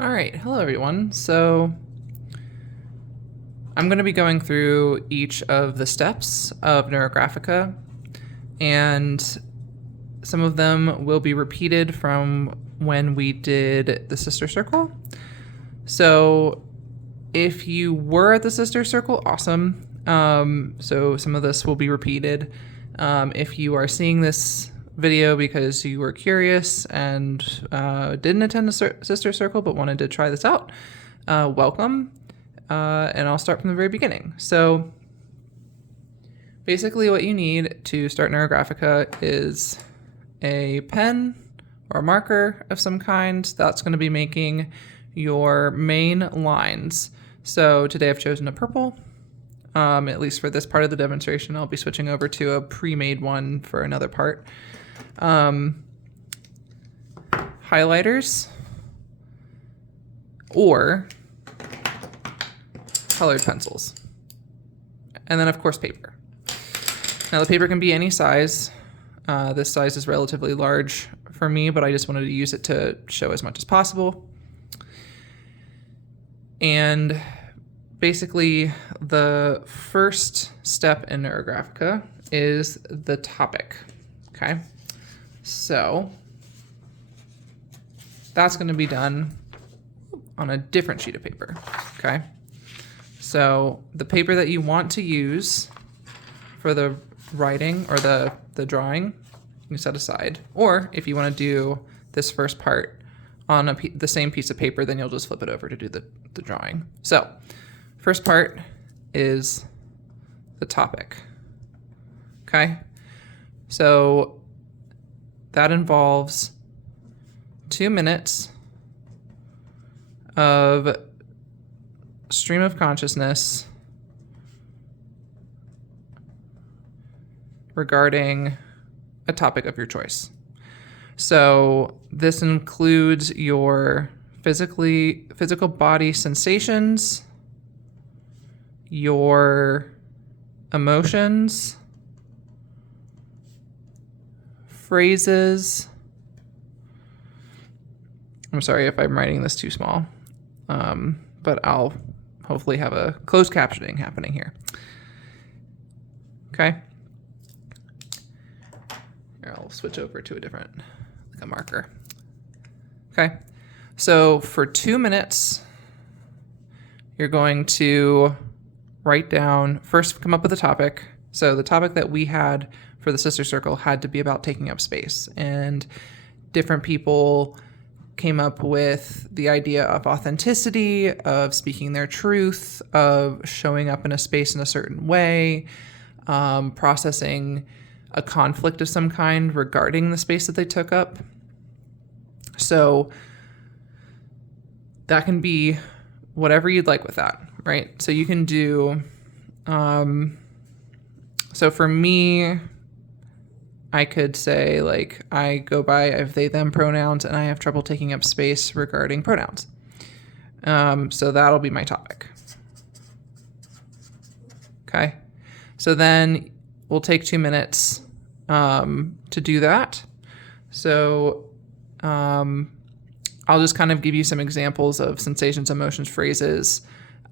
All right, hello everyone. So I'm going to be going through each of the steps of Neurographica, and some of them will be repeated from when we did the sister circle. So if you were at the sister circle, awesome. So some of this will be repeated. If you are seeing this video because you were curious and didn't attend the sister circle but wanted to try this out, welcome. And I'll start from the very beginning. So basically what you need to start Neurographica is a pen or a marker of some kind that's going to be making your main lines. So today I've chosen a purple. At least for this part of the demonstration, I'll be switching over to a pre-made one for another part. Highlighters or colored pencils. And then of course paper. Now the paper can be any size. This size is relatively large for me, but I just wanted to use it to show as much as possible. And basically the first step in Neurographica is the topic, okay? So that's going to be done on a different sheet of paper, okay? So the paper that you want to use for the writing or the drawing, you can set aside. Or if you want to do this first part on the same piece of paper, then you'll just flip it over to do the drawing. So first part is the topic, okay? So that involves 2 minutes of stream of consciousness regarding a topic of your choice. So this includes your physical body sensations, your emotions, phrases. I'm sorry if I'm writing this too small, but I'll hopefully have a closed captioning happening here. Okay. Here, I'll switch over to a marker. Okay. So for 2 minutes, you're going to write down, first come up with a topic. So the topic that we had for the sister circle had to be about taking up space, and different people came up with the idea of authenticity, of speaking their truth, of showing up in a space in a certain way, processing a conflict of some kind regarding the space that they took up. So that can be whatever you'd like with that, right? So you can do, so for me, I could say, like, I go by I have they, them pronouns, and I have trouble taking up space regarding pronouns. So that'll be my topic. Okay. So then we'll take 2 minutes to do that. So I'll just kind of give you some examples of sensations, emotions, phrases,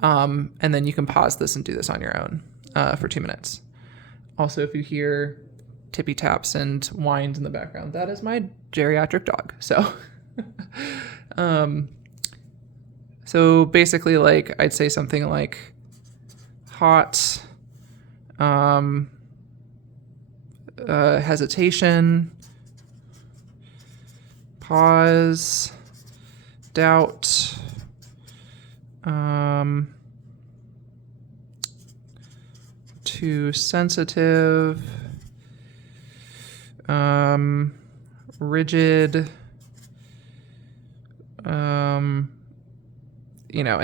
and then you can pause this and do this on your own for 2 minutes. Also, if you hear tippy taps and whines in the background, that is my geriatric dog. So, so basically, like, I'd say something like hot, hesitation, pause, doubt, too sensitive, rigid,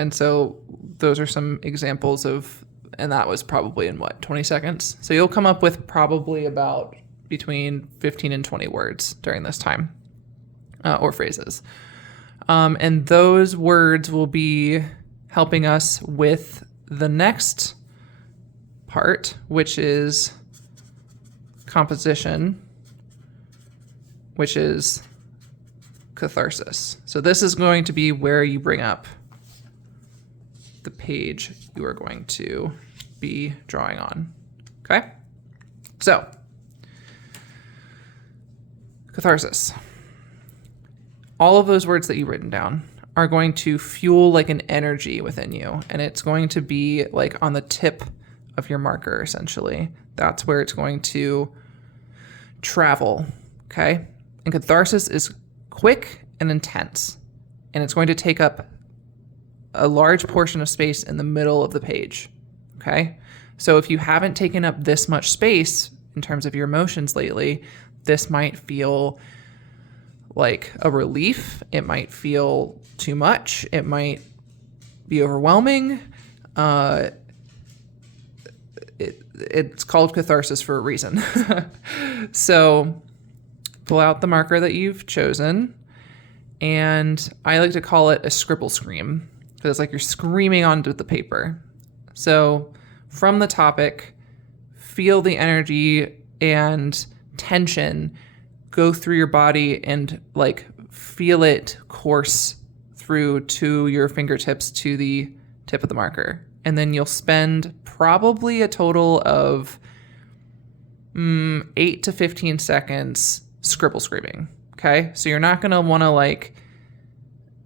and so those are some examples of, and that was probably in 20 seconds. So you'll come up with probably about between 15 and 20 words during this time, or phrases. And those words will be helping us with the next part, which is composition, which is Catharsis. So this is going to be where you bring up the page you are going to be drawing on. Okay? So, Catharsis. All of those words that you've written down are going to fuel like an energy within you, and it's going to be like on the tip of your marker, essentially. That's where it's going to travel, okay? And catharsis is quick and intense, and it's going to take up a large portion of space in the middle of the page, okay? So if you haven't taken up this much space in terms of your emotions lately, this might feel like a relief. It might feel too much. It might be overwhelming. It's called catharsis for a reason. So pull out the marker that you've chosen, and I like to call it a scribble scream, because it's like you're screaming onto the paper. So from the topic, feel the energy and tension go through your body and like feel it course through to your fingertips to the tip of the marker. And then you'll spend probably a total of 8 to 15 seconds scribble screaming. Okay. So you're not going to want to like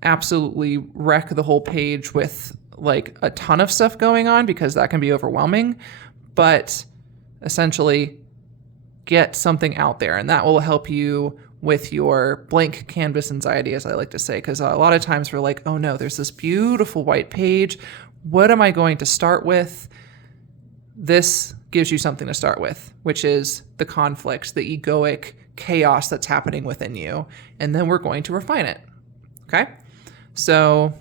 absolutely wreck the whole page with like a ton of stuff going on, because that can be overwhelming, but essentially get something out there, and that will help you with your blank canvas anxiety, as I like to say, because a lot of times we're like, oh no, there's this beautiful white page. What am I going to start with? This gives you something to start with, which is the conflict, the egoic chaos that's happening within you. And then we're going to refine it. Okay? So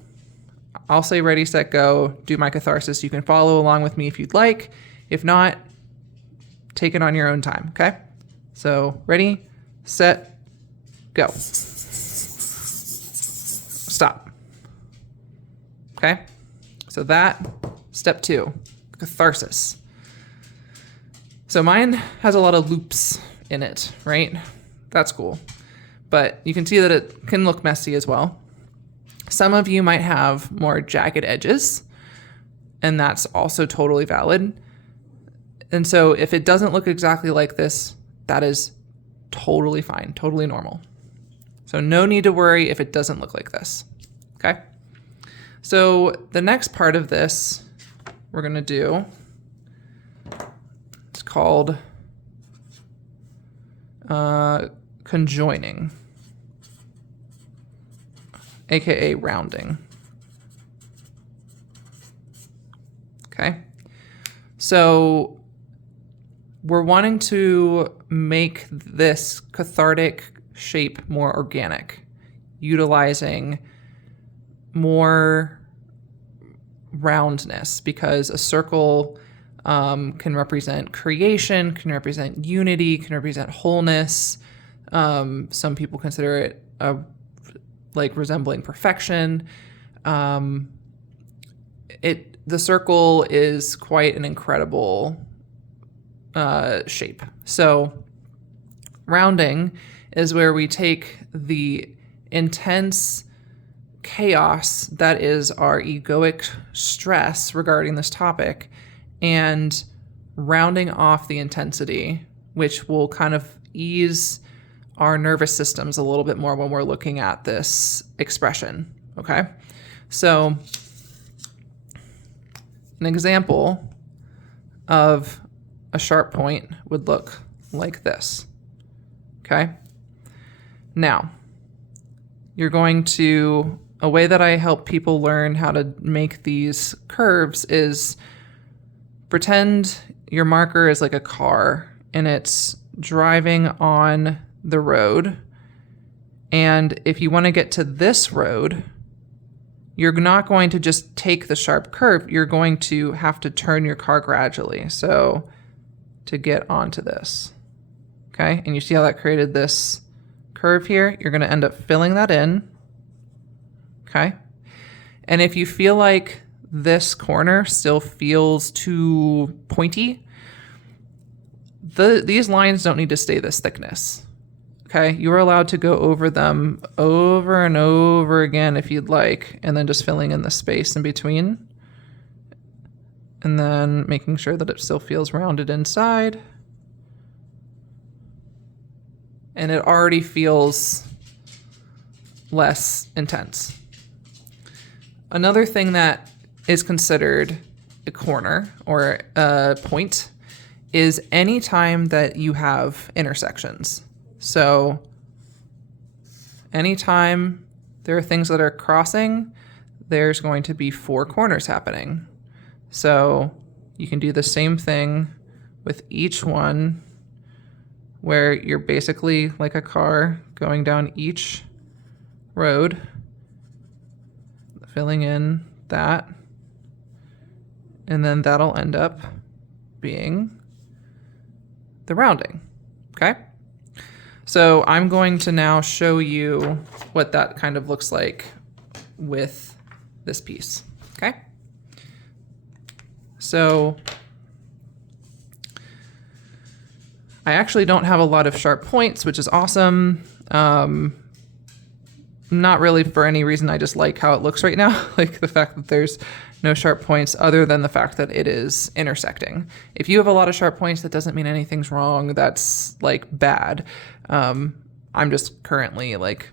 I'll say ready, set, go, do my catharsis. You can follow along with me if you'd like. If not, take it on your own time. Okay? So ready, set, go. Stop. Okay? So that, step 2, catharsis. So mine has a lot of loops in it, right? That's cool. But you can see that it can look messy as well. Some of you might have more jagged edges, and that's also totally valid. And so if it doesn't look exactly like this, that is totally fine, totally normal. So no need to worry if it doesn't look like this, okay? So the next part of this we're gonna do, it's called conjoining, AKA rounding, okay? So we're wanting to make this cathartic shape more organic, utilizing more roundness, because a circle can represent creation, can represent unity, can represent wholeness. Some people consider it like resembling perfection. The circle is quite an incredible shape. So rounding is where we take the intense chaos that is our egoic stress regarding this topic and rounding off the intensity, which will kind of ease our nervous systems a little bit more when we're looking at this expression, okay? So an example of a sharp point would look like this, okay? Now, you're going to, a way that I help people learn how to make these curves is pretend your marker is like a car and it's driving on the road. And if you want to get to this road, you're not going to just take the sharp curve. You're going to have to turn your car gradually. So to get onto this, okay? And you see how that created this curve here? You're going to end up filling that in, okay? And if you feel like this corner still feels too pointy, these lines don't need to stay this thickness, Okay, you are allowed to go over them over and over again if you'd like, and then just filling in the space in between. And then making sure that it still feels rounded inside. And it already feels less intense. Another thing that is considered a corner or a point is any time that you have intersections. So anytime there are things that are crossing, there's going to be 4 corners happening. So you can do the same thing with each one, where you're basically like a car going down each road, filling in that, and then that'll end up being the rounding, okay? So I'm going to now show you what that kind of looks like with this piece, okay? So I actually don't have a lot of sharp points, which is awesome. Not really for any reason, I just like how it looks right now, like the fact that there's no sharp points other than the fact that it is intersecting. If you have a lot of sharp points, that doesn't mean anything's wrong. That's like bad. I'm just currently like,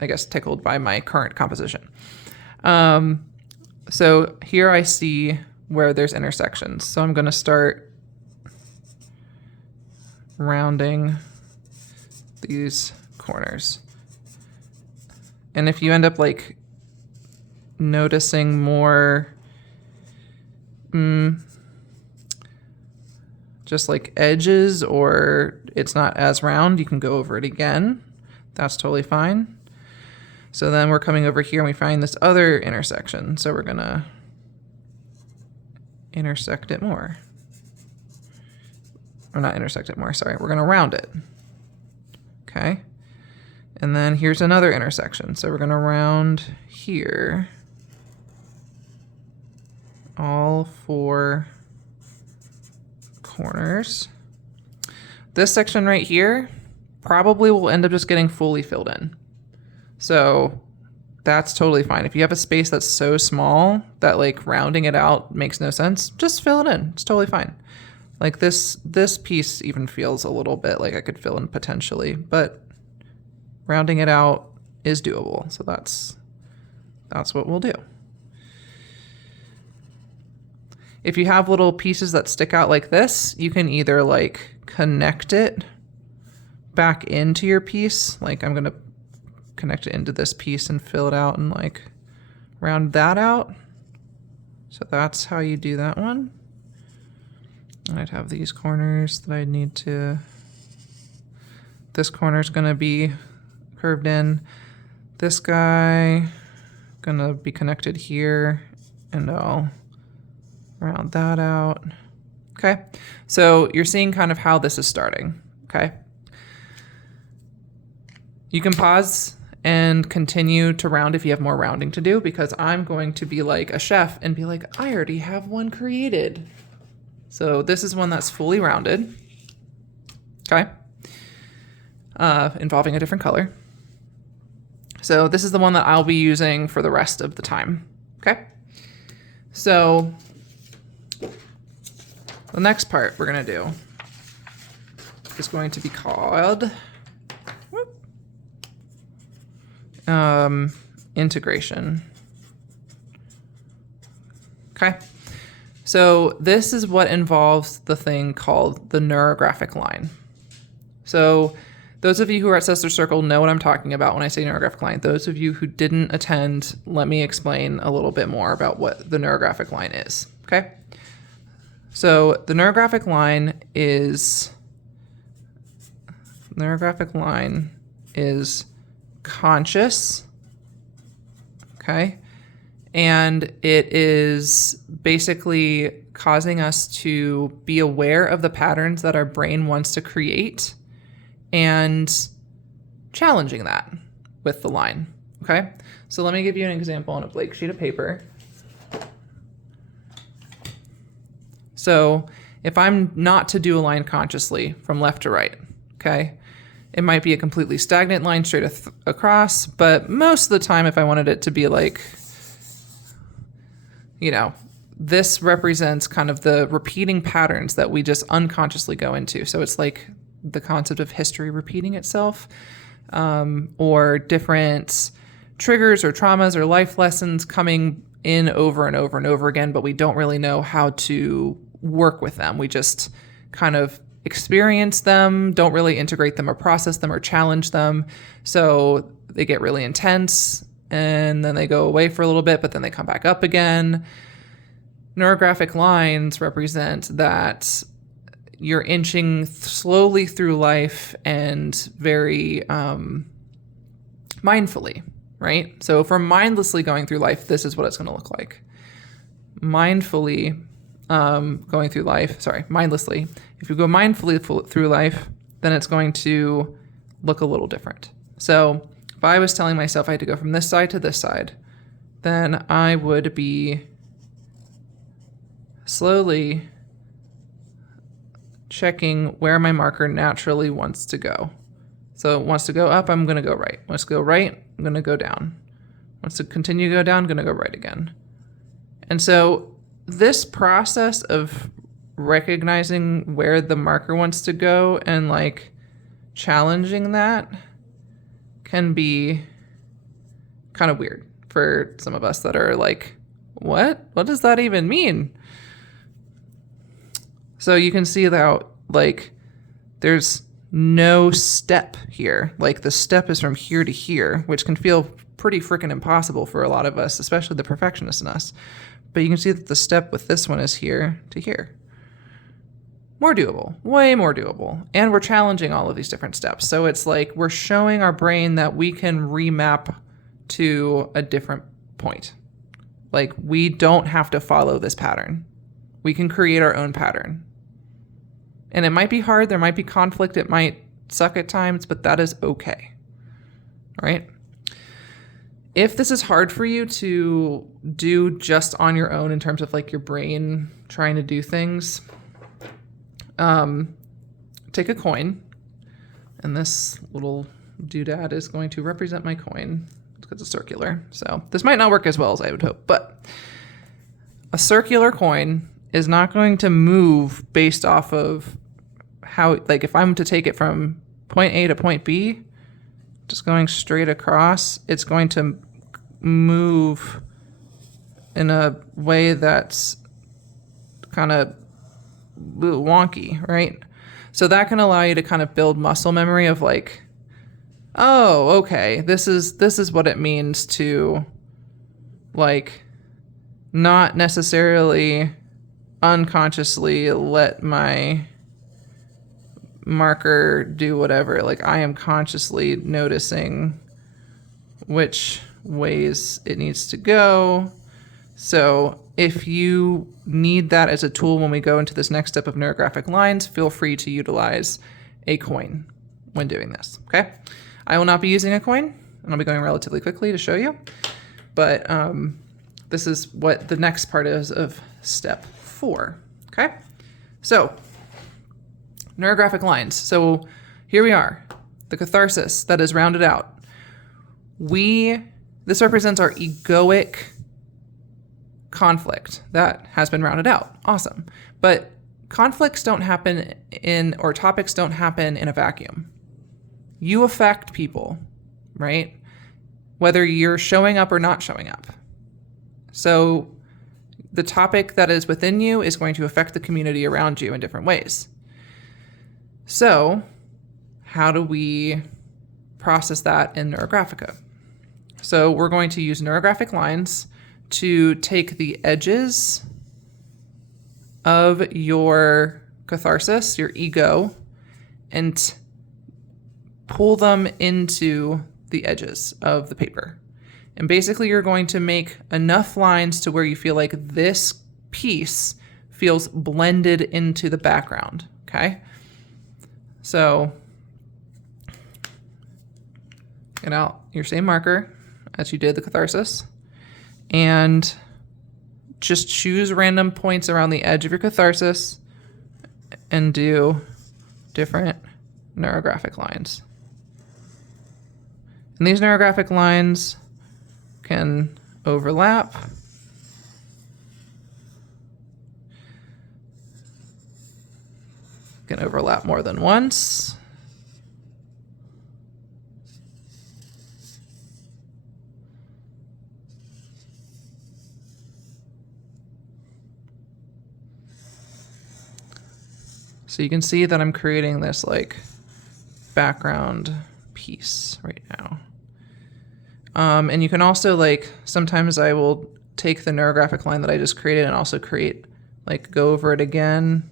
I guess, tickled by my current composition. So here I see where there's intersections. So I'm gonna start rounding these corners. And if you end up like noticing more just like edges, or it's not as round, you can go over it again. That's totally fine. So then we're coming over here and we find this other intersection. So we're gonna intersect it more. Or not intersect it more, sorry. We're gonna round it, okay? And then here's another intersection. So we're gonna round here. All 4 corners. This section right here probably will end up just getting fully filled in. So that's totally fine. If you have a space that's so small that like rounding it out makes no sense, just fill it in. It's totally fine. Like this piece even feels a little bit like I could fill in potentially, but rounding it out is doable. So that's what we'll do. If you have little pieces that stick out like this, you can either like connect it back into your piece. Like I'm gonna connect it into this piece and fill it out and like round that out. So that's how you do that one. I'd have these corners that I need to, this corner is gonna be curved in. This guy gonna be connected here, and I'll round that out. Okay, so you're seeing kind of how this is starting, okay? You can pause and continue to round if you have more rounding to do, because I'm going to be like a chef and be like, I already have one created. So this is one that's fully rounded, okay? Involving a different color. So this is the one that I'll be using for the rest of the time, okay? So the next part we're gonna do is going to be called integration. Okay, so this is what involves the thing called the neurographic line. So those of you who are at Sessler Circle know what I'm talking about when I say neurographic line. Those of you who didn't attend, let me explain a little bit more about what the neurographic line is, okay? So the neurographic line is conscious, okay? And it is basically causing us to be aware of the patterns that our brain wants to create and challenging that with the line, okay? So let me give you an example on a blank sheet of paper. So if I'm not to do a line consciously from left to right, okay? It might be a completely stagnant line straight across, but most of the time, if I wanted it to be like, you know, this represents kind of the repeating patterns that we just unconsciously go into. So it's like the concept of history repeating itself, or different triggers or traumas or life lessons coming in over and over and over again, but we don't really know how to work with them. We just kind of experience them, don't really integrate them or process them or challenge them. So they get really intense and then they go away for a little bit, but then they come back up again. Neurographic lines represent that you're inching slowly through life and very mindfully, right? So if we're mindlessly going through life, this is what it's going to look like. Mindlessly. If you go mindfully through life, then it's going to look a little different. So if I was telling myself I had to go from this side to this side, then I would be slowly checking where my marker naturally wants to go. So it wants to go up, I'm going to go right. Wants to go right, I'm going to go down. Wants to continue to go down, I'm going to go right again. And so this process of recognizing where the marker wants to go and like challenging that can be kind of weird for some of us that are like, what does that even mean? So you can see that like there's no step here. Like the step is from here to here, which can feel pretty freaking impossible for a lot of us, especially the perfectionists in us. But you can see that the step with this one is here to here. More doable, way more doable. And we're challenging all of these different steps. So it's like we're showing our brain that we can remap to a different point. Like we don't have to follow this pattern. We can create our own pattern. And it might be hard, there might be conflict, it might suck at times, but that is okay. Right? If this is hard for you to do just on your own in terms of like your brain trying to do things, take a coin, and this little doodad is going to represent my coin because it's circular. So this might not work as well as I would hope, but a circular coin is not going to move based off of how, like if I'm to take it from point A to point B, just going straight across, it's going to move in a way that's kind of wonky, right? So that can allow you to kind of build muscle memory of like, oh, okay, this is what it means to like not necessarily unconsciously let my marker do whatever. Like I am consciously noticing which ways it needs to go. So if you need that as a tool when we go into this next step of neurographic lines, feel free to utilize a coin when doing this, okay? I will not be using a coin, and I'll be going relatively quickly to show you, but this is what the next part is of step 4, okay? So, neurographic lines. So here we are, the catharsis that is rounded out. This represents our egoic conflict that has been rounded out. Awesome. But conflicts don't happen or topics don't happen in a vacuum. You affect people, right? Whether you're showing up or not showing up. So the topic that is within you is going to affect the community around you in different ways. So how do we process that in Neurographica? So we're going to use neurographic lines to take the edges of your catharsis, your ego, and pull them into the edges of the paper. And basically you're going to make enough lines to where you feel like this piece feels blended into the background, okay? So get out your same marker as you did the catharsis and just choose random points around the edge of your catharsis and do different neurographic lines. And these neurographic lines can overlap. Can overlap more than once. So you can see that I'm creating this like background piece right now. And you can also like, sometimes I will take the neurographic line that I just created and also create, like go over it again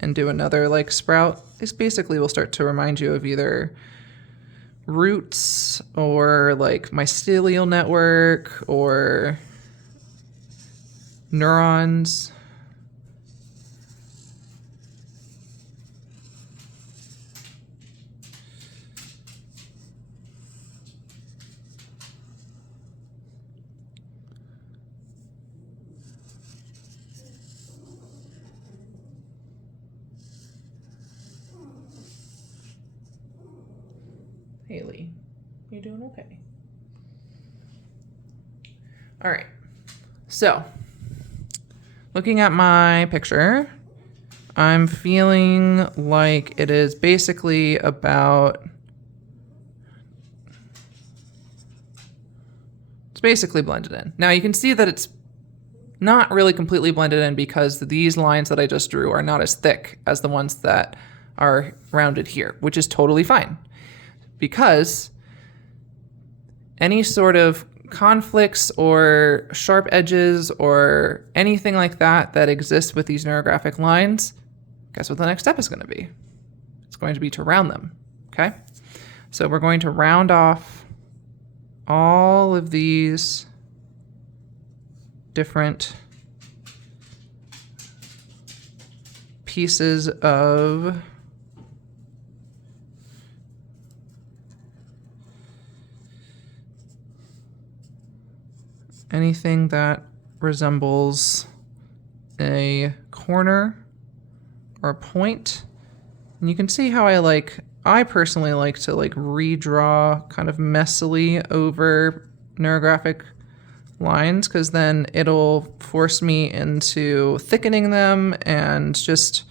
and do another like sprout. This basically will start to remind you of either roots or like mycelial network or neurons. Haley, you doing okay? All right, so looking at my picture, I'm feeling like it is basically about, it's basically blended in. Now you can see that it's not really completely blended in because these lines that I just drew are not as thick as the ones that are rounded here, which is totally fine. Because any sort of conflicts or sharp edges or anything like that that exists with these neurographic lines, guess what the next step is going to be? It's going to be to round them, okay? So we're going to round off all of these different pieces of anything that resembles a corner or a point. And you can see how I personally like to redraw kind of messily over neurographic lines, because then it'll force me into thickening them and just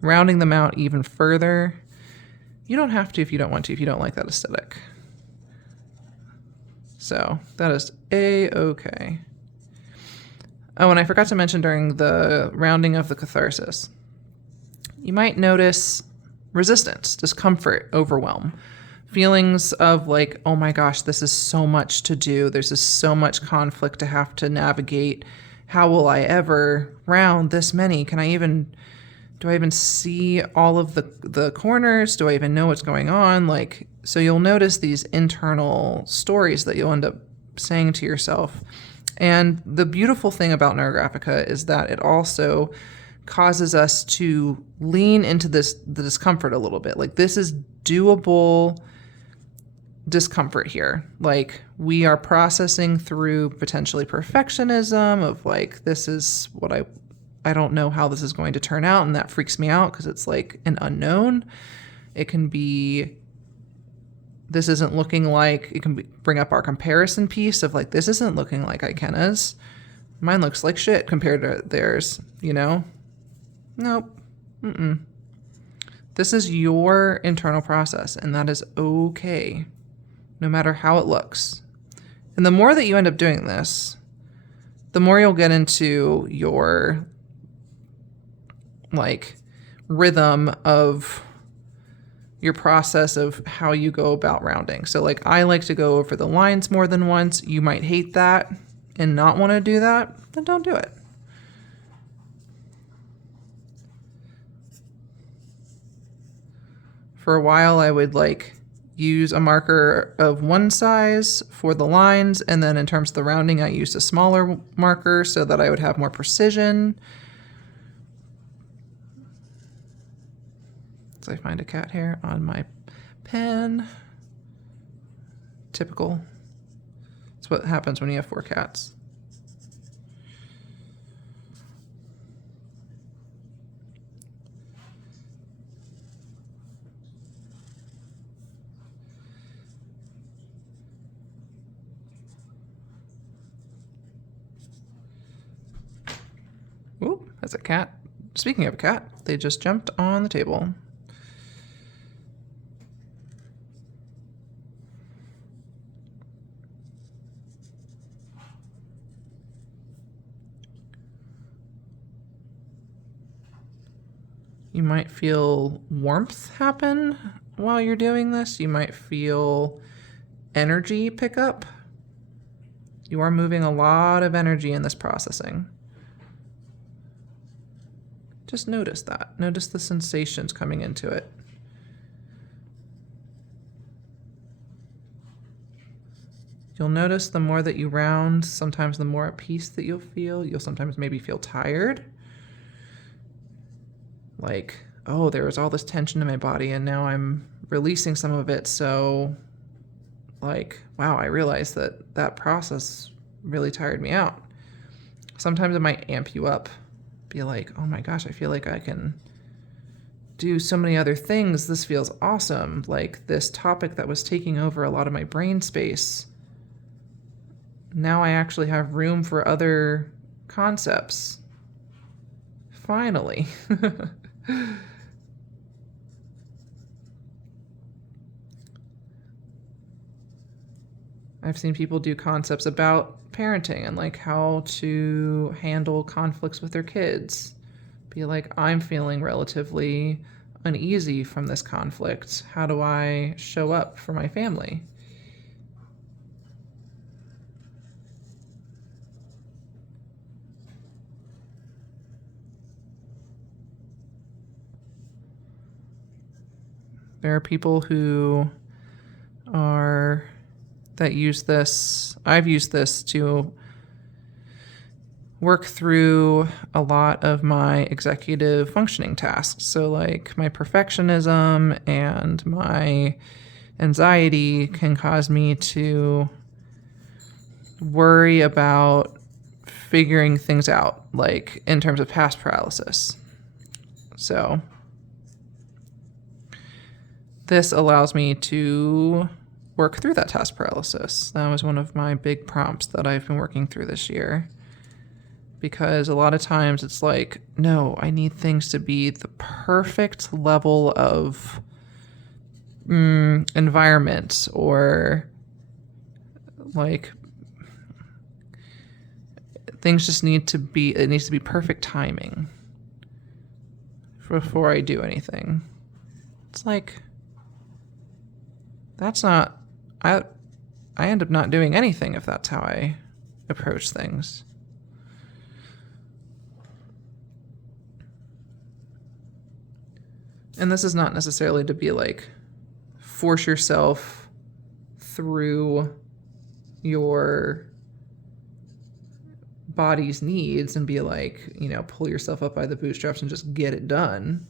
rounding them out even further. You don't have to if you don't want to, if you don't like that aesthetic. So that is A-okay. Oh, and I forgot to mention during the rounding of the catharsis, you might notice resistance, discomfort, overwhelm, feelings of like, oh my gosh, this is so much to do. There's just so much conflict to have to navigate. How will I ever round this many? Do I even see all of the corners? Do I even know what's going on? So you'll notice these internal stories that you'll end up saying to yourself. And the beautiful thing about Neurographica is that it also causes us to lean into the discomfort a little bit. Like, this is doable discomfort here. Like, we are processing through potentially perfectionism of like, this is what I don't know how this is going to turn out, and that freaks me out because it's like an unknown. It can be, this isn't looking like, it can bring up our comparison piece of like, this isn't looking like Ikenna's. Mine looks like shit compared to theirs, you know? Nope. This is your internal process, and that is okay, no matter how it looks. And the more that you end up doing this, the more you'll get into your like rhythm of your process of how you go about rounding. So like, I like to go over the lines more than once. You might hate that and not want to do that, then don't do it. For a while, I would like use a marker of one size for the lines, and then in terms of the rounding, I used a smaller marker so that I would have more precision. So I find a cat hair on my pen. Typical. It's what happens when you have 4 cats. Ooh, that's a cat. Speaking of a cat, they just jumped on the table. You might feel warmth happen while you're doing this. You might feel energy pick up. You are moving a lot of energy in this processing. Just notice that. Notice the sensations coming into it. You'll notice the more that you round, sometimes the more at peace that you'll feel. You'll sometimes maybe feel tired. Like, oh, there was all this tension in my body and now I'm releasing some of it. So like, wow, I realized that that process really tired me out. Sometimes it might amp you up. Be like, oh my gosh, I feel like I can do so many other things. This feels awesome. Like this topic that was taking over a lot of my brain space. Now I actually have room for other concepts. Finally. I've seen people do concepts about parenting and like how to handle conflicts with their kids. Be like, I'm feeling relatively uneasy from this conflict. How do I show up for my family? There are people who that use this. I've used this to work through a lot of my executive functioning tasks. So like my perfectionism and my anxiety can cause me to worry about figuring things out, like in terms of task paralysis. So this allows me to work through that task paralysis. That was one of my big prompts that I've been working through this year. Because a lot of times it's like, no, I need things to be the perfect level of environment, or like things just need to be, it needs to be perfect timing before I do anything. It's like, that's not, I end up not doing anything if that's how I approach things. And this is not necessarily to be like, force yourself through your body's needs and be like, you know, pull yourself up by the bootstraps and just get it done.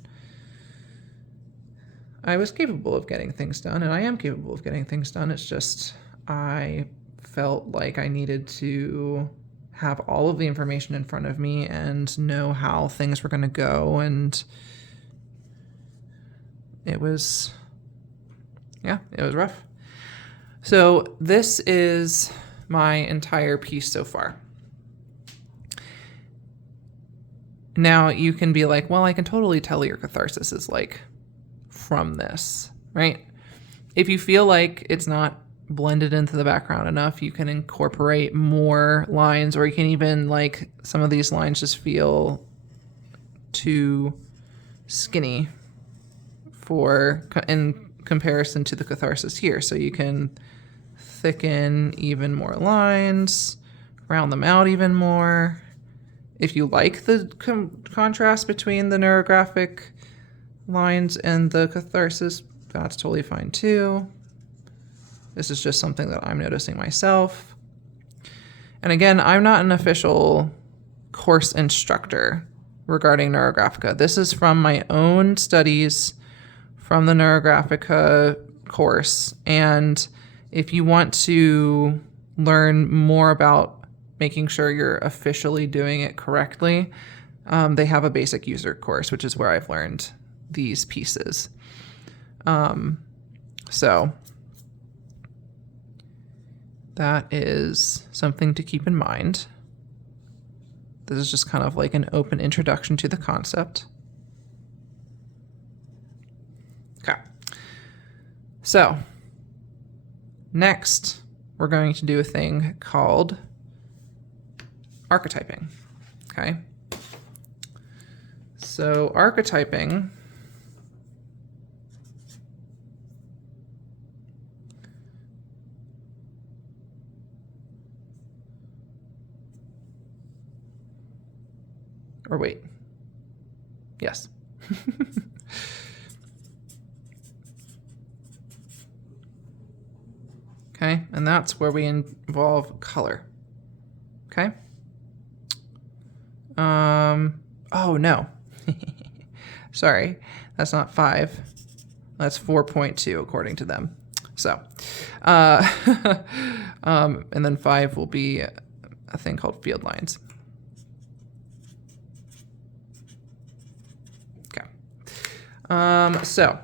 I was capable of getting things done, and I am capable of getting things done. It's just I felt like I needed to have all of the information in front of me and know how things were going to go, and it was rough. So this is my entire piece so far. Now you can be like, well, I can totally tell your catharsis is like from this, right? If you feel like it's not blended into the background enough, you can incorporate more lines, or you can even like some of these lines just feel too skinny in comparison to the catharsis here. So you can thicken even more lines, round them out even more. If you like the contrast between the neurographic lines and the catharsis, that's totally fine too. This is just something that I'm noticing myself. And again, I'm not an official course instructor regarding Neurographica. This is from my own studies from the Neurographica course. And if you want to learn more about making sure you're officially doing it correctly, they have a basic user course, which is where I've learned these pieces. So that is something to keep in mind. This is just kind of like an open introduction to the concept. Okay. So next, we're going to do a thing called archetyping. Okay. So archetyping or wait. Yes. Okay, and that's where we involve color. Okay. Oh no. Sorry, that's not 5. That's 4.2 according to them. So, and then 5 will be a thing called field lines. Okay. So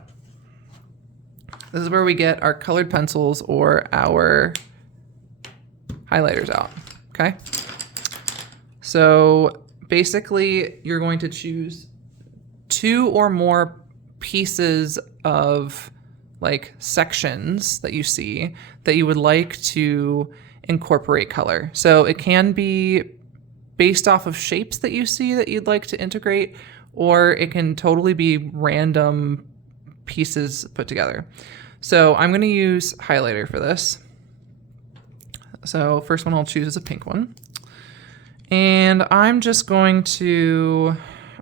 this is where we get our colored pencils or our highlighters out. Okay. So basically, you're going to choose 2 or more pieces of like sections that you see that you would like to incorporate color. So it can be based off of shapes that you see that you'd like to integrate, or it can totally be random pieces put together. So I'm going to use highlighter for this. So first one I'll choose is a pink one. And I'm just going to,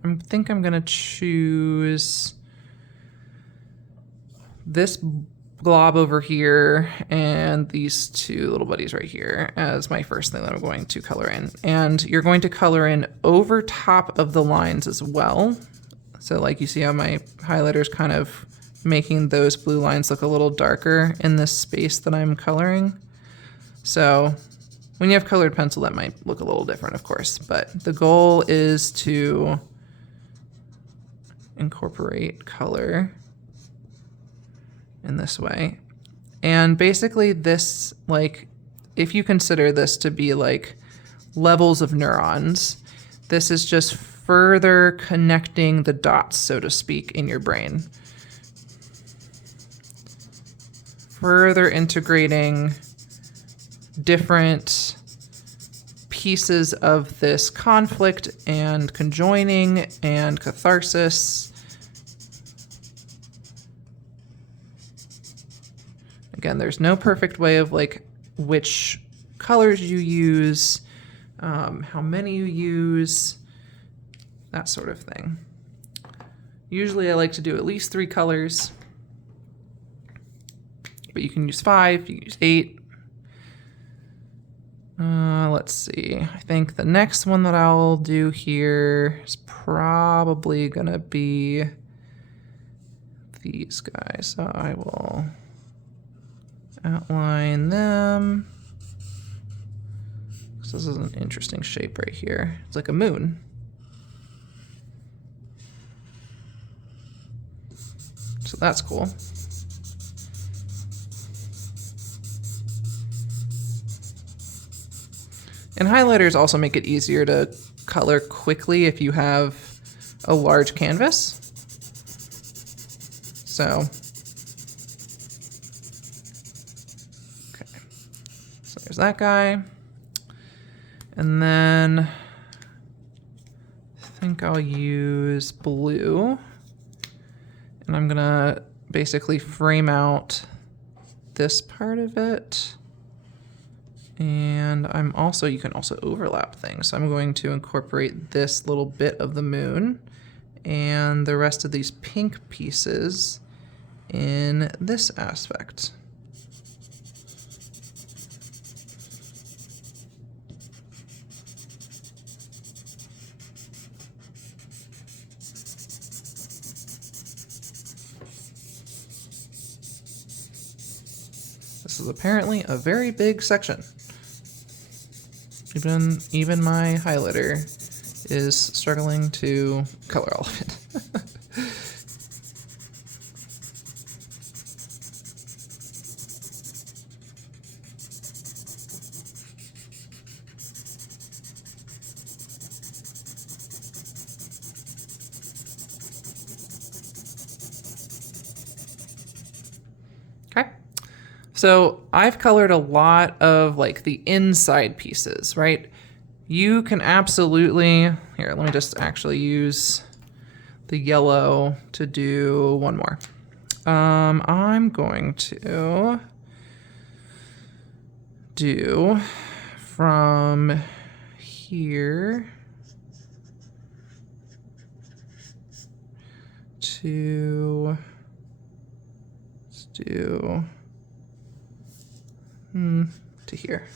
I think I'm going to choose this blob over here and these 2 little buddies right here as my first thing that I'm going to color in. And you're going to color in over top of the lines as well. So like you see how my highlighter's kind of making those blue lines look a little darker in this space that I'm coloring. So when you have colored pencil, that might look a little different, of course, but the goal is to incorporate color in this way. And basically this, like, if you consider this to be like levels of neurons, this is just further connecting the dots, so to speak, in your brain. Further integrating different pieces of this conflict and conjoining and catharsis. Again, there's no perfect way of like which colors you use, how many you use, that sort of thing. Usually I like to do at least 3 colors, but you can use 5, you can use 8. Let's see. I think the next one that I'll do here is probably gonna be these guys. So I will outline them. So this is an interesting shape right here. It's like a moon. So that's cool. And highlighters also make it easier to color quickly if you have a large canvas. So, okay. So there's that guy. And then I think I'll use blue. And I'm gonna basically frame out this part of it. And you can also overlap things. So I'm going to incorporate this little bit of the moon and the rest of these pink pieces in this aspect. This is apparently a very big section. Even my highlighter is struggling to color all of it. So I've colored a lot of like the inside pieces, right? You can absolutely, here, let me just actually use the yellow to do one more. I'm going to do from here to, let's do to here.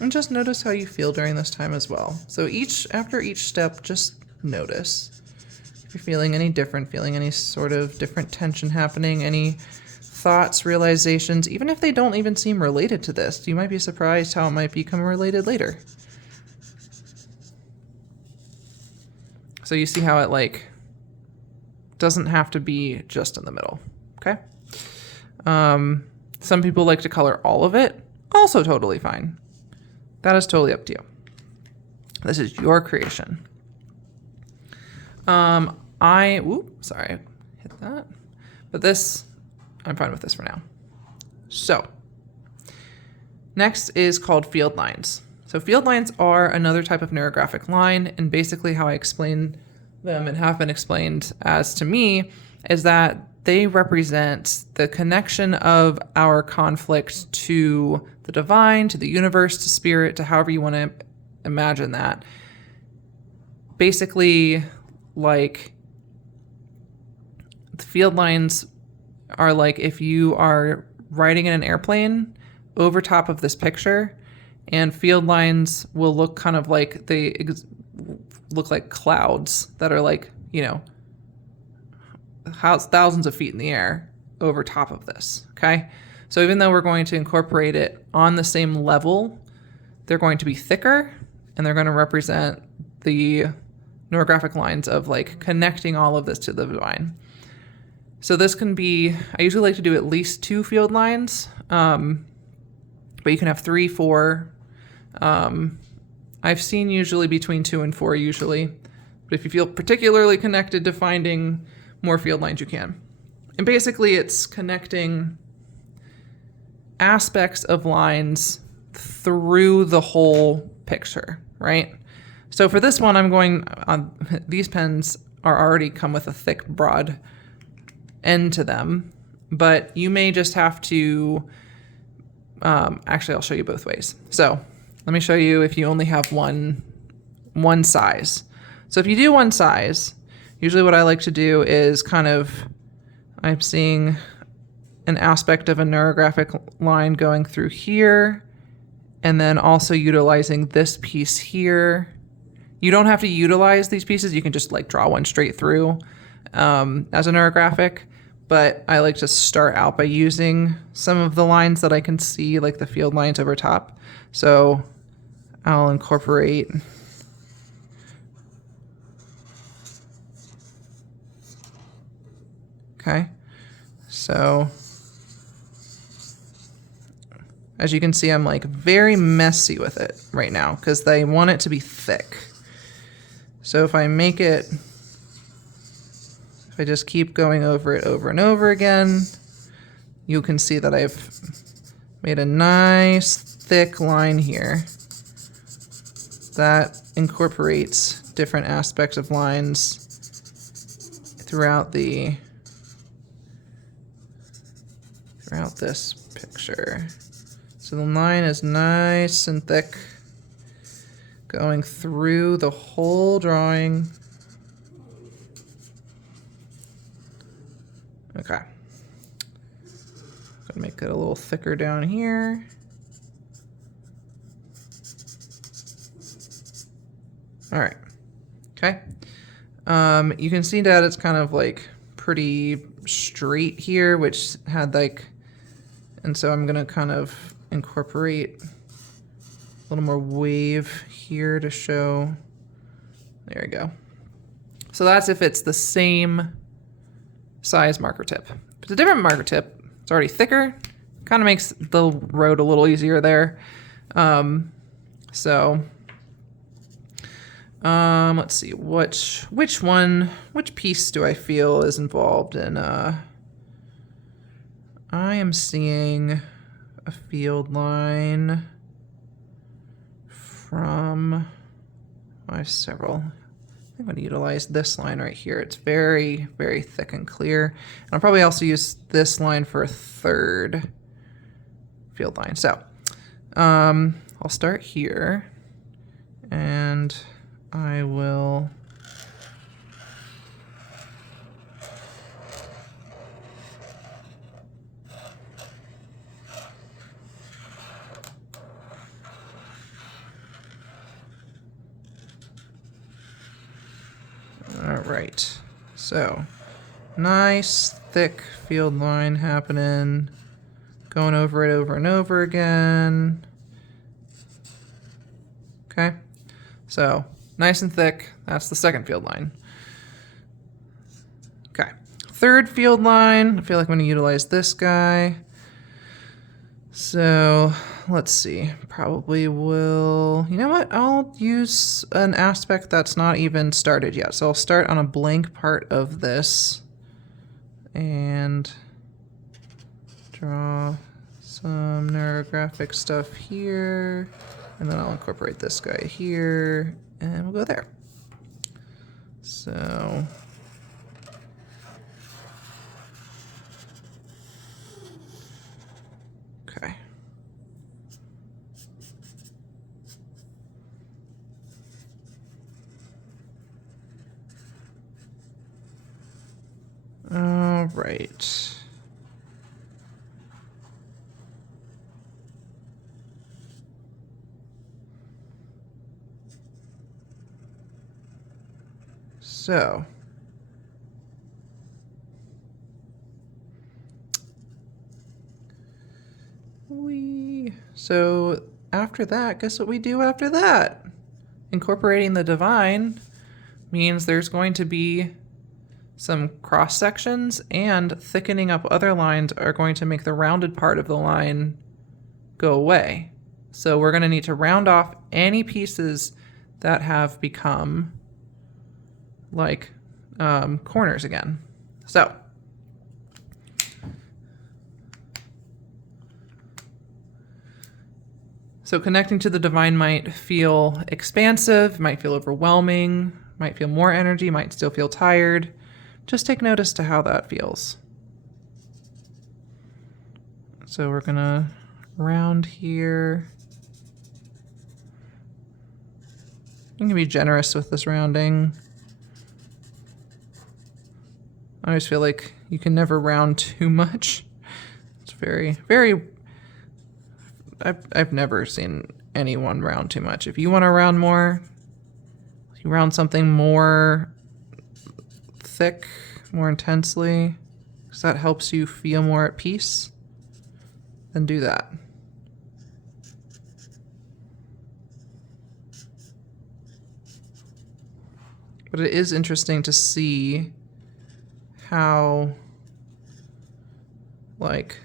And just notice how you feel during this time as well. So after each step, just notice. If you're feeling any different, feeling any sort of different tension happening, any thoughts, realizations, even if they don't even seem related to this, you might be surprised how it might become related later. So you see how it like doesn't have to be just in the middle, okay? Some people like to color all of it, also totally fine. That is totally up to you. This is your creation. Sorry, hit that. But this, I'm fine with this for now. So, next is called field lines. So field lines are another type of neurographic line, and basically how I explain them and have been explained as to me is that they represent the connection of our conflict to the divine, to the universe, to spirit, to however you want to imagine that. Basically, like, the field lines are like if you are riding in an airplane over top of this picture, and field lines will look kind of like look like clouds that are like, you know, thousands of feet in the air over top of this, okay? So even though we're going to incorporate it on the same level, they're going to be thicker, and they're going to represent the neurographic lines of like connecting all of this to the divine. So this can be, I usually like to do at least 2 field lines, but you can have 3, 4. I've seen usually between 2 and 4 usually, but if you feel particularly connected to finding more field lines, you can. And basically it's connecting aspects of lines through the whole picture, right? So for this one, I'm going on, these pens are already come with a thick, broad end to them, but you may just have to, actually, I'll show you both ways. So let me show you if you only have one size. So if you do one size, usually what I like to do is kind of, I'm seeing an aspect of a neurographic line going through here, and then also utilizing this piece here. You don't have to utilize these pieces. You can just like draw one straight through as a neurographic, but I like to start out by using some of the lines that I can see, like the field lines over top. So I'll incorporate okay. So as you can see, I'm like very messy with it right now because they want it to be thick. So if I make it, if I just keep going over it over and over again, you can see that I've made a nice thick line here that incorporates different aspects of lines throughout this picture. So the line is nice and thick, going through the whole drawing. Okay. Gonna make it a little thicker down here. All right. Okay. You can see that it's kind of like pretty straight here, which had like, and so I'm gonna kind of incorporate a little more wave here to show. There we go. So that's if it's the same size marker tip. If it's a different marker tip, it's already thicker, kind of makes the road a little easier there. Let's see, which piece do I feel is involved in, I am seeing a field line from, I have several. I'm going to utilize this line right here. It's very, very thick and clear. And I'll probably also use this line for a third field line. So I'll start here, and I will all right, so nice thick field line happening, going over it over and over again. Okay, so nice and thick, that's the second field line. Okay, third field line, I feel like I'm going to utilize this guy. So let's see, probably will, you know what, I'll use an aspect that's not even started yet. So I'll start on a blank part of this and draw some neurographic stuff here, and then I'll incorporate this guy here, and we'll go there. So okay. All right. So so after that, guess what we do after that? Incorporating the divine means there's going to be some cross sections, and thickening up other lines are going to make the rounded part of the line go away. So we're going to need to round off any pieces that have become like corners again. So connecting to the divine might feel expansive, might feel overwhelming, might feel more energy, might still feel tired. Just take notice to how that feels. So we're gonna round here. You can be generous with this rounding. I always feel like you can never round too much. It's very, very, I've never seen anyone round too much. If you want to round more, you round something more thick, more intensely, because that helps you feel more at peace, then do that. But it is interesting to see how, like,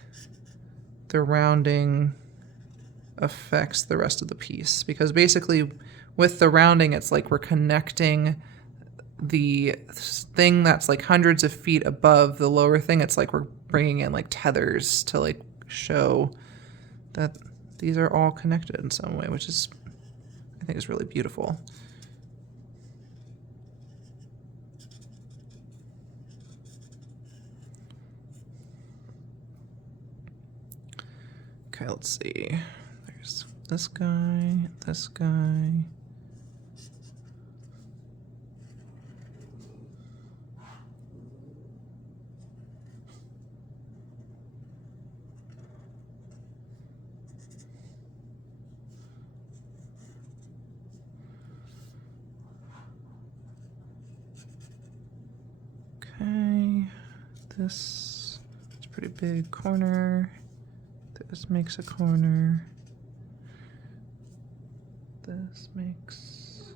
the rounding affects the rest of the piece, because basically with the rounding, it's like we're connecting the thing that's like hundreds of feet above the lower thing. It's like we're bringing in like tethers to like show that these are all connected in some way, which is, I think, is really beautiful. Okay, let's see. There's this guy, this guy. Okay, this is a pretty big corner. This makes a corner. This makes...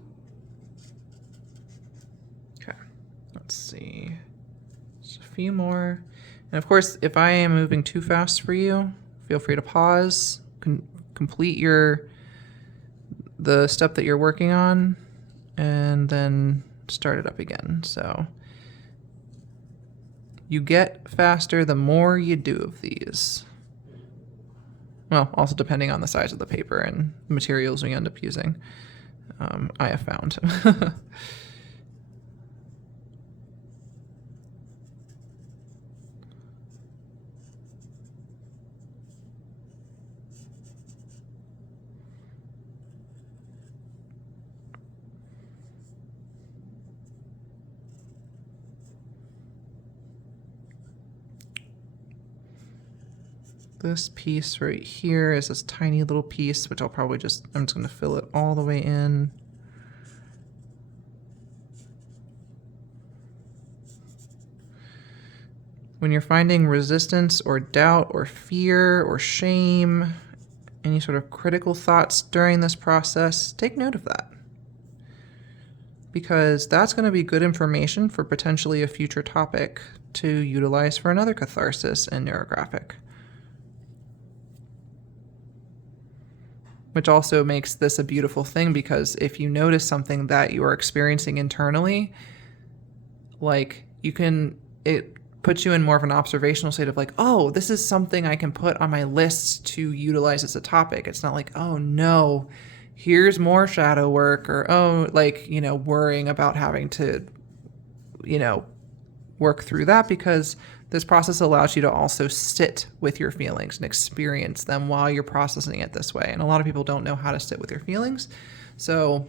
Okay. Let's see. Just a few more. And of course, if I am moving too fast for you, feel free to pause, complete the step that you're working on, and then start it up again. So you get faster the more you do of these. Well, also depending on the size of the paper and the materials we end up using, I have found. This piece right here is this tiny little piece, which I'm just going to fill it all the way in. When you're finding resistance or doubt or fear or shame, any sort of critical thoughts during this process, take note of that. Because that's going to be good information for potentially a future topic to utilize for another catharsis in Neurographic. Which also makes this a beautiful thing, because if you notice something that you are experiencing internally, like it puts you in more of an observational state of like, oh, this is something I can put on my list to utilize as a topic. It's not like, oh no, here's more shadow work, or oh, like, worrying about having to, work through that, because this process allows you to also sit with your feelings and experience them while you're processing it this way. And a lot of people don't know how to sit with your feelings. So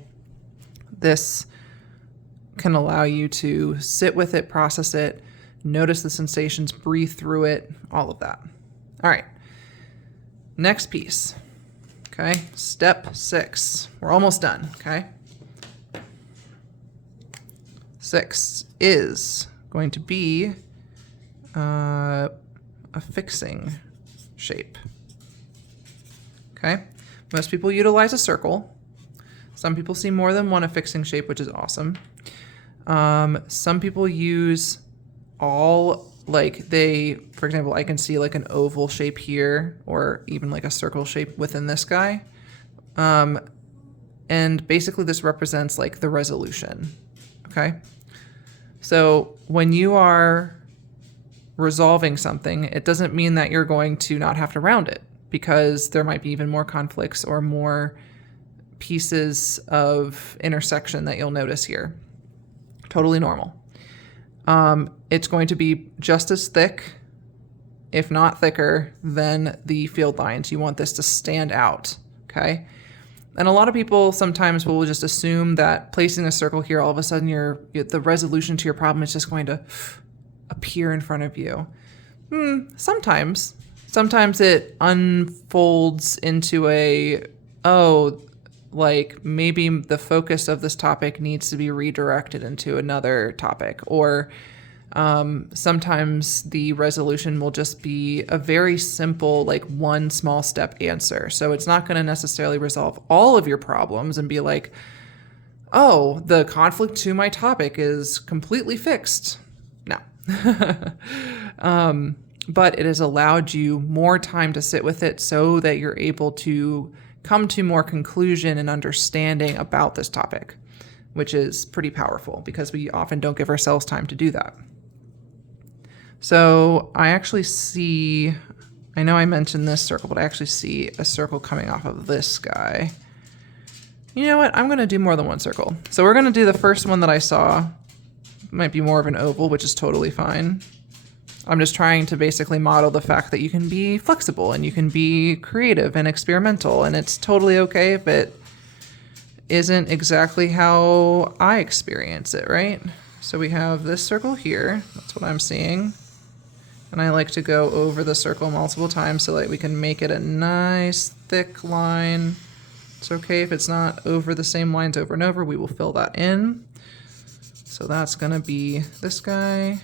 this can allow you to sit with it, process it, notice the sensations, breathe through it, all of that. All right. Next piece. Okay. Step 6. We're almost done. Okay. 6 is going to be affixing shape. Okay. Most people utilize a circle. Some people see more than one affixing shape, which is awesome. Some people use for example, I can see like an oval shape here, or even like a circle shape within this guy. And basically this represents like the resolution. Okay. So when you are resolving something, it doesn't mean that you're going to not have to round it, because there might be even more conflicts or more pieces of intersection that you'll notice here. Totally normal. It's going to be just as thick, if not thicker, than the field lines. You want this to stand out, okay? And a lot of people sometimes will just assume that placing a circle here, all of a sudden the resolution to your problem is just going to appear in front of you. Sometimes it unfolds into maybe the focus of this topic needs to be redirected into another topic, or sometimes the resolution will just be a very simple, like one small step answer. So it's not going to necessarily resolve all of your problems and be like, oh, the conflict to my topic is completely fixed. No. But it has allowed you more time to sit with it so that you're able to come to more conclusion and understanding about this topic, which is pretty powerful because we often don't give ourselves time to do that. So I actually see, I know I mentioned this circle, but I actually see a circle coming off of this guy. You know what? I'm going to do more than one circle. So we're going to do the first one that I saw. Might be more of an oval, which is totally fine. I'm just trying to basically model the fact that you can be flexible and you can be creative and experimental, and it's totally okay if it isn't exactly how I experience it, right? So we have this circle here. That's what I'm seeing. And I like to go over the circle multiple times so that we can make it a nice thick line. It's okay if it's not over the same lines over and over. We will fill that in. So that's going to be this guy.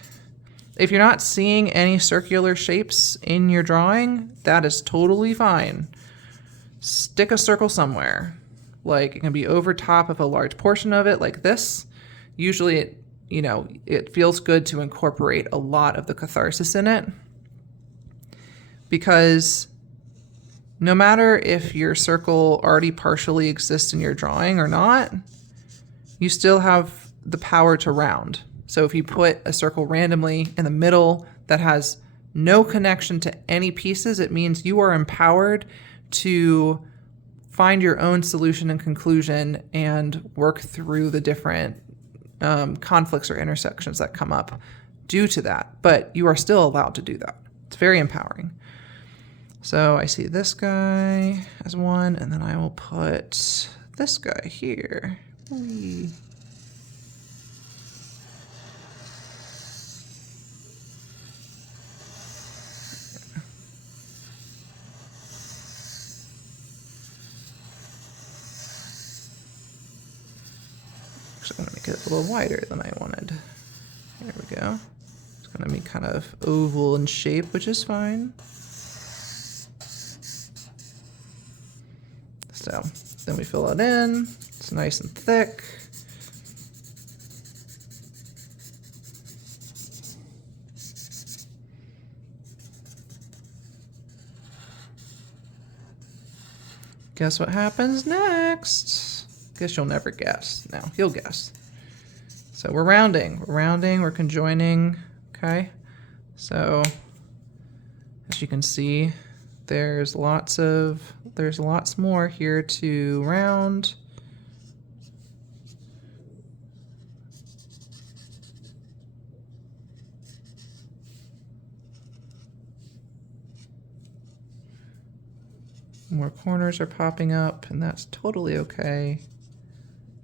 If you're not seeing any circular shapes in your drawing, that is totally fine. Stick a circle somewhere. Like it can be over top of a large portion of it like this. Usually it, you know, it feels good to incorporate a lot of the catharsis in it, because no matter if your circle already partially exists in your drawing or not, you still have the power to round. So if you put a circle randomly in the middle that has no connection to any pieces, it means you are empowered to find your own solution and conclusion and work through the different conflicts or intersections that come up due to that. But you are still allowed to do that. It's very empowering. So I see this guy as one, and then I will put this guy here. Whee. Actually, I'm going to make it a little wider than I wanted. There we go. It's going to be kind of oval in shape, which is fine. So then we fill it in. It's nice and thick. Guess what happens next? Guess you'll never guess. No, you'll guess. So we're rounding, we're conjoining, okay? So as you can see, there's lots more here to round. More corners are popping up, and that's totally okay.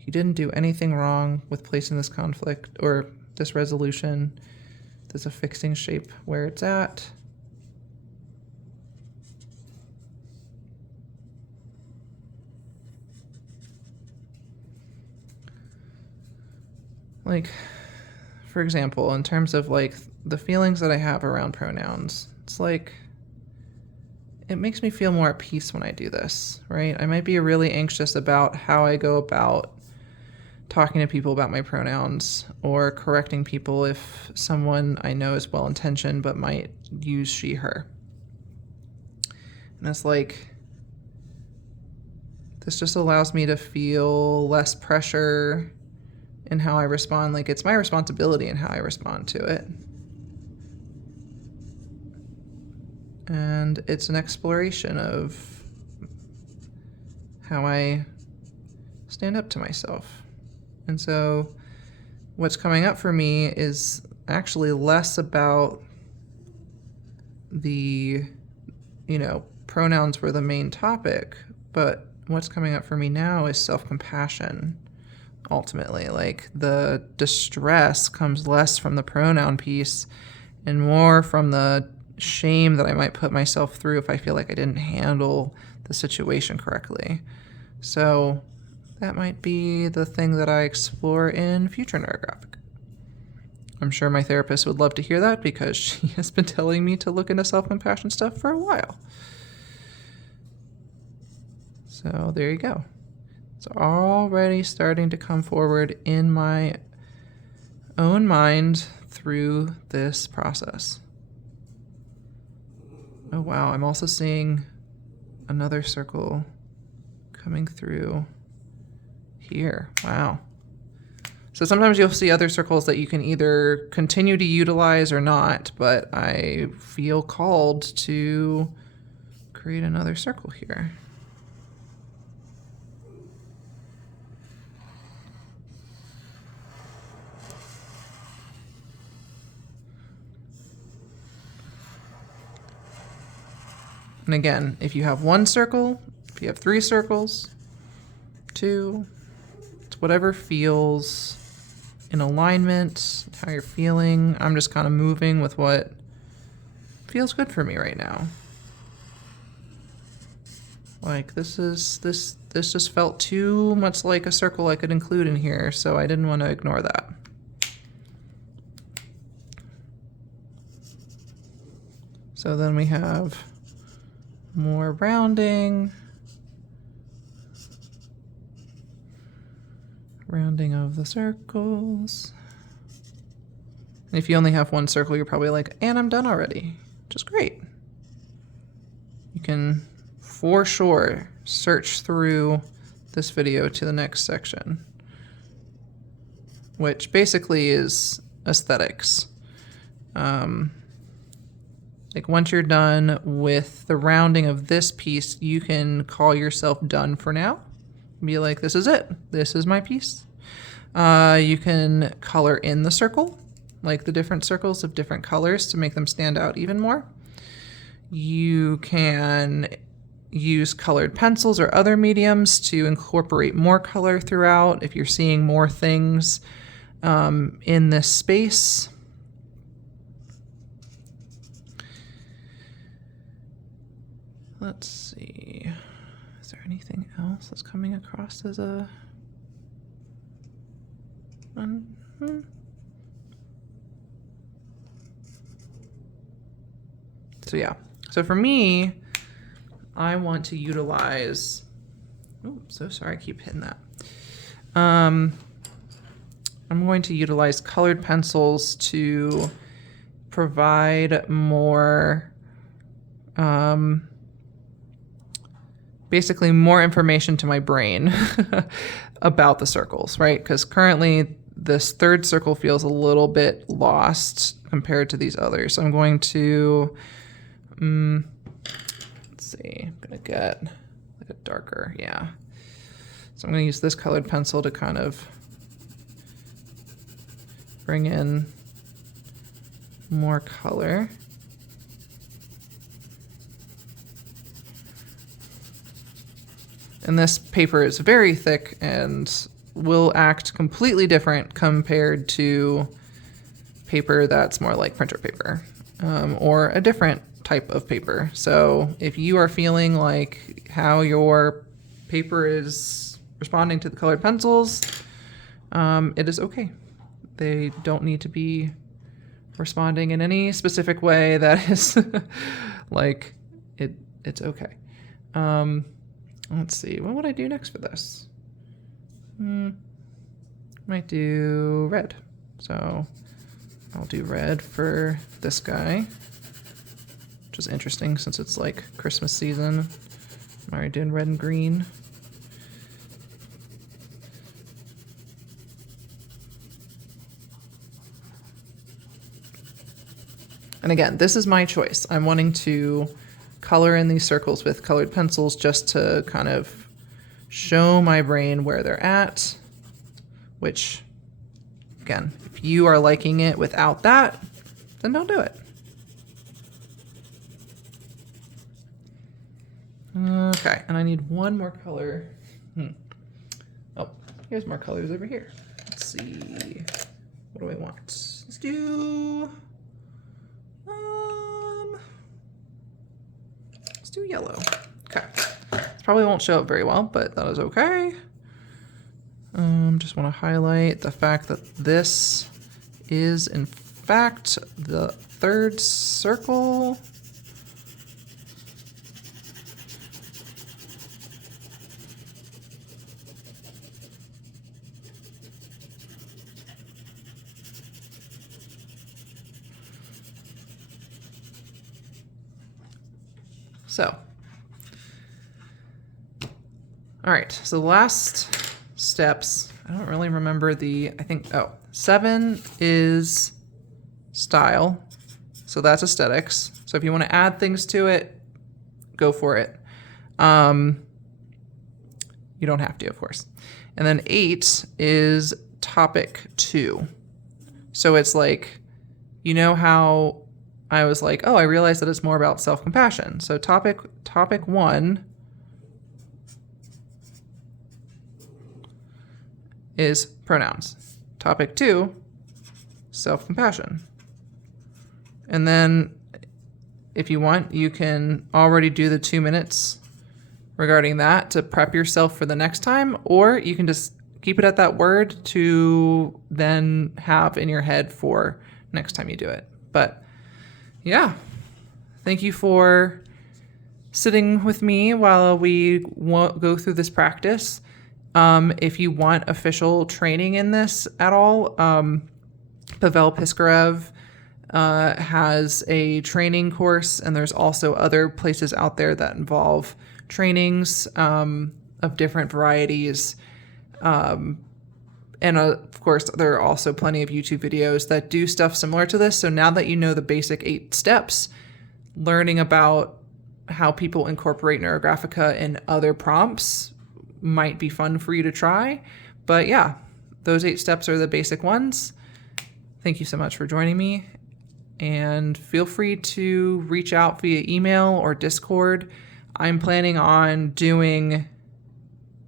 You didn't do anything wrong with placing this conflict or this resolution. There's a fixing shape where it's at. Like, for example, in terms of like the feelings that I have around pronouns, it's like, it makes me feel more at peace when I do this, right? I might be really anxious about how I go about talking to people about my pronouns or correcting people if someone I know is well-intentioned but might use she, her. And it's like, this just allows me to feel less pressure in how I respond. Like, it's my responsibility in how I respond to it. And it's an exploration of how I stand up to myself. And so what's coming up for me is actually less about the, pronouns were the main topic, but what's coming up for me now is self-compassion. Ultimately, like, the distress comes less from the pronoun piece and more from the shame that I might put myself through if I feel like I didn't handle the situation correctly. So that might be the thing that I explore in future Neurographica. I'm sure my therapist would love to hear that because she has been telling me to look into self-compassion stuff for a while. So there you go. It's already starting to come forward in my own mind through this process. Oh wow, I'm also seeing another circle coming through here. Wow. So sometimes you'll see other circles that you can either continue to utilize or not, but I feel called to create another circle here. And again, if you have one circle, if you have 3 circles, 2, it's whatever feels in alignment, how you're feeling. I'm just kind of moving with what feels good for me right now. Like, this just felt too much like a circle I could include in here, so I didn't want to ignore that. So then we have more rounding of the circles. And if you only have one circle, you're probably like, and I'm done already, which is great. You can, for sure, search through this video to the next section, which basically is aesthetics. Like once you're done with the rounding of this piece, you can call yourself done for now. Be like, this is it. This is my piece. You can color in the circle, like the different circles of different colors to make them stand out even more. You can use colored pencils or other mediums to incorporate more color throughout if you're seeing more things in this space. Let's see, is there anything else that's coming across as a... So yeah, so for me, I want to utilize, oh, so sorry, I keep hitting that. I'm going to utilize colored pencils to provide more, basically more information to my brain about the circles, right? Because currently this third circle feels a little bit lost compared to these others. So I'm going to, let's see, I'm gonna get like a darker, yeah. So I'm gonna use this colored pencil to kind of bring in more color. And this paper is very thick and will act completely different compared to paper that's more like printer paper, or a different type of paper. So if you are feeling like how your paper is responding to the colored pencils, it is okay. They don't need to be responding in any specific way that is like, it's okay. Let's see, what would I do next for this? Might do red. So I'll do red for this guy, which is interesting since it's like Christmas season. I'm already doing red and green. And again, this is my choice. I'm wanting to color in these circles with colored pencils just to kind of show my brain where they're at, which, again, if you are liking it without that, then don't do it. Okay, and I need one more color. Oh, here's more colors over here. Let's see, what do I want? Let's do, let's do yellow. Okay, this probably won't show up very well, but that is okay. Just want to highlight the fact that this is in fact the third circle. So, all right, so the last steps, I don't really remember I think, 7 is style. So that's aesthetics. So if you want to add things to it, go for it. You don't have to, of course. And then 8 is topic 2. So it's like, you know how I was like, oh, I realized that it's more about self-compassion. So topic 1 is pronouns. Topic 2, self-compassion. And then if you want, you can already do the 2 minutes regarding that to prep yourself for the next time, or you can just keep it at that word to then have in your head for next time you do it. But yeah, thank you for sitting with me while we go through this practice. If you want official training in this at all, Pavel Piskarev has a training course, and there's also other places out there that involve trainings of different varieties. And of course, there are also plenty of YouTube videos that do stuff similar to this. So now that you know the basic 8 steps, learning about how people incorporate Neurographica in other prompts might be fun for you to try. But yeah, those 8 steps are the basic ones. Thank you so much for joining me. And feel free to reach out via email or Discord. I'm planning on doing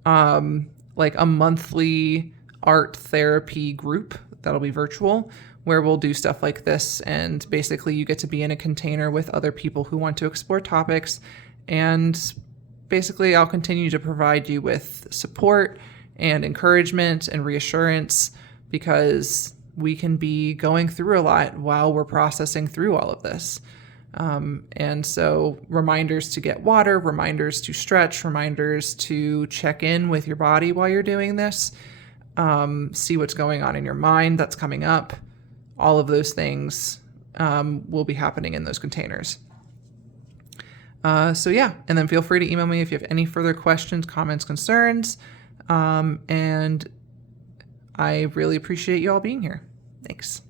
like a monthly art therapy group that'll be virtual, where we'll do stuff like this, and basically you get to be in a container with other people who want to explore topics, and basically I'll continue to provide you with support and encouragement and reassurance, because we can be going through a lot while we're processing through all of this. And so reminders to get water, reminders to stretch, reminders to check in with your body while you're doing this, see what's going on in your mind that's coming up. All of those things will be happening in those containers. So yeah, and then feel free to email me if you have any further questions, comments, concerns. And I really appreciate you all being here. Thanks.